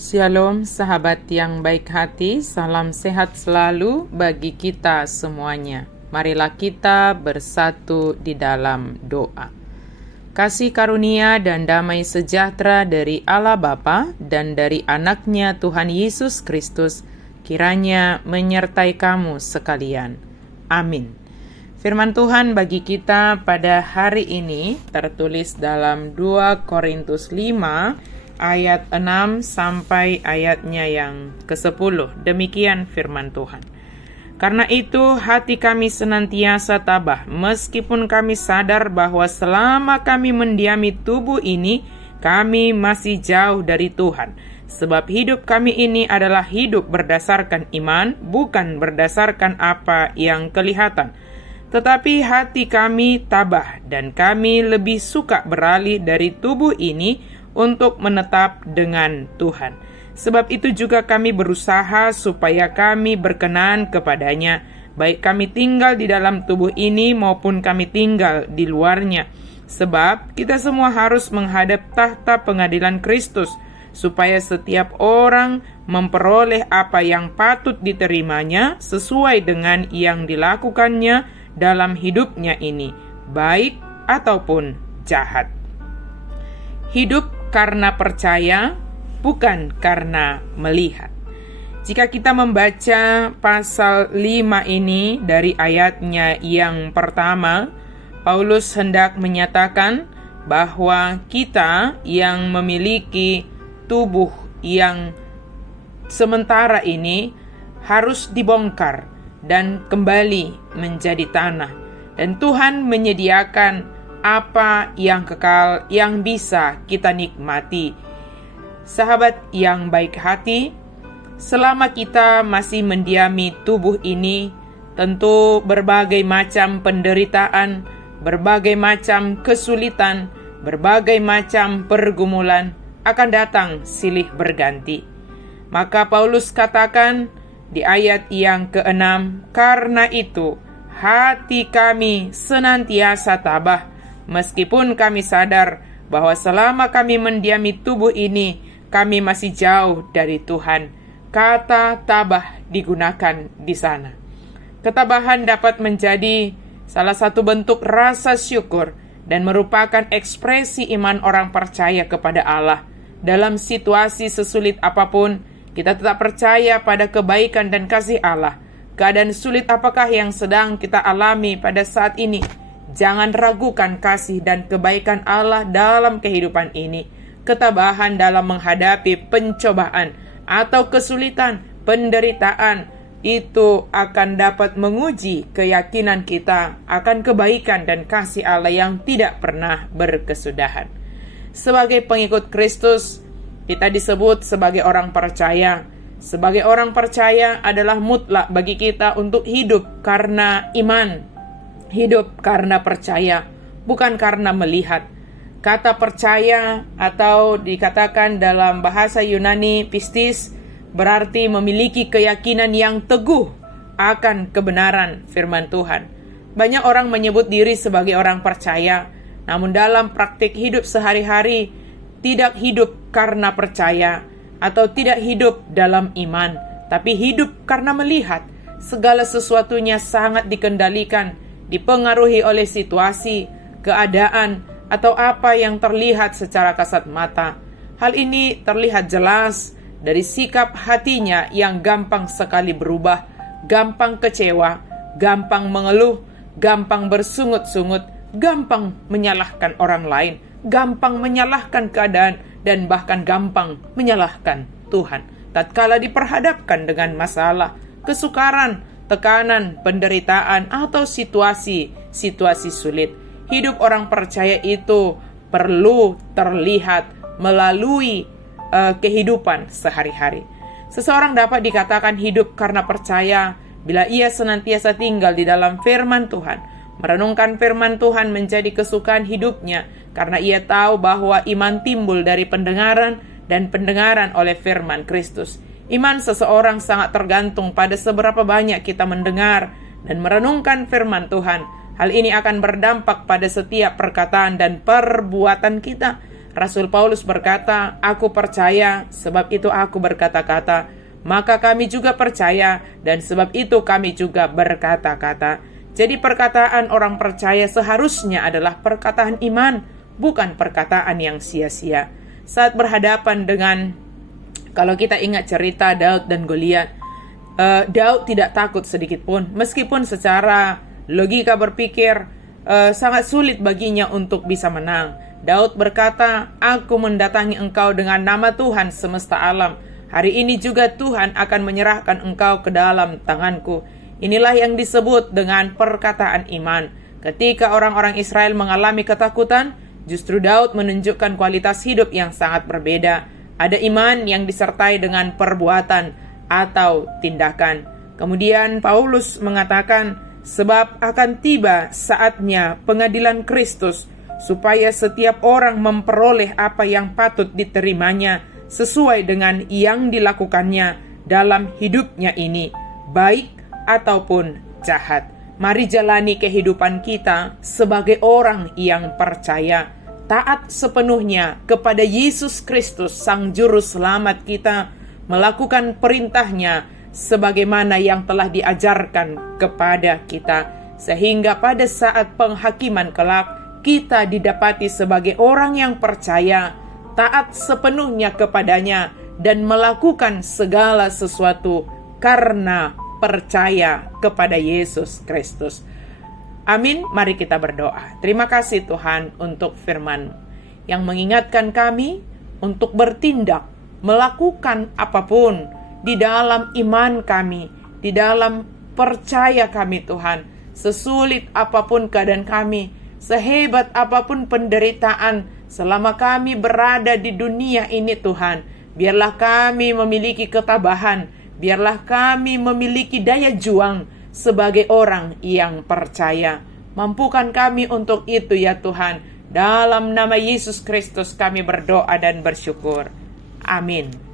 Shalom sahabat yang baik hati, salam sehat selalu bagi kita semuanya. Marilah kita bersatu di dalam doa. Kasih karunia dan damai sejahtera dari Allah Bapa dan dari anaknya Tuhan Yesus Kristus kiranya menyertai kamu sekalian. Amin. Firman Tuhan bagi kita pada hari ini tertulis dalam 2 Korintus 5 ayat 6 sampai ayatnya yang ke-10. Demikian firman Tuhan. Karena itu hati kami senantiasa tabah, meskipun kami sadar bahwa selama kami mendiami tubuh ini, kami masih jauh dari Tuhan. Sebab hidup kami ini adalah hidup berdasarkan iman, bukan berdasarkan apa yang kelihatan. Tetapi hati kami tabah, dan kami lebih suka beralih dari tubuh ini untuk menetap dengan Tuhan. Sebab itu juga kami berusaha supaya kami berkenan kepadanya, baik kami tinggal di dalam tubuh ini maupun kami tinggal di luarnya. Sebab kita semua harus menghadap tahta pengadilan Kristus, supaya setiap orang memperoleh apa yang patut diterimanya sesuai dengan yang dilakukannya dalam hidupnya ini, baik ataupun jahat. Hidup karena percaya, bukan karena melihat. Jika kita membaca pasal 5 ini dari ayatnya yang pertama, Paulus hendak menyatakan bahwa kita yang memiliki tubuh yang sementara ini harus dibongkar dan kembali menjadi tanah. Dan Tuhan menyediakan apa yang kekal yang bisa kita nikmati. Sahabat yang baik hati, selama kita masih mendiami tubuh ini, tentu berbagai macam penderitaan, berbagai macam kesulitan, berbagai macam pergumulan akan datang silih berganti. Maka Paulus katakan di ayat yang ke-6, karena itu hati kami senantiasa tabah, meskipun kami sadar bahwa selama kami mendiami tubuh ini, kami masih jauh dari Tuhan. Kata tabah digunakan di sana. Ketabahan dapat menjadi salah satu bentuk rasa syukur dan merupakan ekspresi iman orang percaya kepada Allah. Dalam situasi sesulit apapun, kita tetap percaya pada kebaikan dan kasih Allah. Keadaan sulit apakah yang sedang kita alami pada saat ini? Jangan ragukan kasih dan kebaikan Allah dalam kehidupan ini. Ketabahan dalam menghadapi pencobaan atau kesulitan, penderitaan, itu akan dapat menguji keyakinan kita akan kebaikan dan kasih Allah yang tidak pernah berkesudahan. Sebagai pengikut Kristus, kita disebut sebagai orang percaya. Sebagai orang percaya adalah mutlak bagi kita untuk hidup karena iman. Hidup karena percaya, bukan karena melihat. Kata percaya atau dikatakan dalam bahasa Yunani pistis berarti memiliki keyakinan yang teguh akan kebenaran firman Tuhan. Banyak orang menyebut diri sebagai orang percaya, namun dalam praktik hidup sehari-hari tidak hidup karena percaya atau tidak hidup dalam iman, tapi hidup karena melihat. Segala sesuatunya sangat dikendalikan, dipengaruhi oleh situasi, keadaan, atau apa yang terlihat secara kasat mata. Hal ini terlihat jelas dari sikap hatinya yang gampang sekali berubah, gampang kecewa, gampang mengeluh, gampang bersungut-sungut, gampang menyalahkan orang lain, gampang menyalahkan keadaan, dan bahkan gampang menyalahkan Tuhan. Tatkala diperhadapkan dengan masalah, kesukaran, tekanan, penderitaan, atau situasi sulit, hidup orang percaya itu perlu terlihat melalui kehidupan sehari-hari. Seseorang dapat dikatakan hidup karena percaya bila ia senantiasa tinggal di dalam firman Tuhan. Merenungkan firman Tuhan menjadi kesukaan hidupnya karena ia tahu bahwa iman timbul dari pendengaran dan pendengaran oleh firman Kristus. Iman seseorang sangat tergantung pada seberapa banyak kita mendengar dan merenungkan firman Tuhan. Hal ini akan berdampak pada setiap perkataan dan perbuatan kita. Rasul Paulus berkata, "Aku percaya, sebab itu aku berkata-kata. Maka kami juga percaya, dan sebab itu kami juga berkata-kata." Jadi perkataan orang percaya seharusnya adalah perkataan iman, bukan perkataan yang sia-sia. Saat berhadapan dengan, kalau kita ingat cerita Daud dan Goliat, Daud tidak takut sedikit pun, meskipun secara logika berpikir sangat sulit baginya untuk bisa menang. Daud berkata, "Aku mendatangi engkau dengan nama Tuhan semesta alam. Hari ini juga Tuhan akan menyerahkan engkau ke dalam tanganku." Inilah yang disebut dengan perkataan iman. Ketika orang-orang Israel mengalami ketakutan, justru Daud menunjukkan kualitas hidup yang sangat berbeda. Ada iman yang disertai dengan perbuatan atau tindakan. Kemudian Paulus mengatakan, "Sebab akan tiba saatnya pengadilan Kristus, supaya setiap orang memperoleh apa yang patut diterimanya sesuai dengan yang dilakukannya dalam hidupnya ini, baik ataupun jahat." Mari jalani kehidupan kita sebagai orang yang percaya, taat sepenuhnya kepada Yesus Kristus, Sang Juru Selamat kita, melakukan perintahnya sebagaimana yang telah diajarkan kepada kita, sehingga pada saat penghakiman kelak, kita didapati sebagai orang yang percaya, taat sepenuhnya kepadanya, dan melakukan segala sesuatu karena percaya kepada Yesus Kristus. Amin. Mari kita berdoa. Terima kasih Tuhan untuk firman-Mu yang mengingatkan kami untuk bertindak, melakukan apapun di dalam iman kami, di dalam percaya kami Tuhan. Sesulit apapun keadaan kami, sehebat apapun penderitaan, selama kami berada di dunia ini Tuhan, biarlah kami memiliki ketabahan, biarlah kami memiliki daya juang sebagai orang yang percaya. Mampukan kami untuk itu ya Tuhan. Dalam nama Yesus Kristus kami berdoa dan bersyukur. Amin.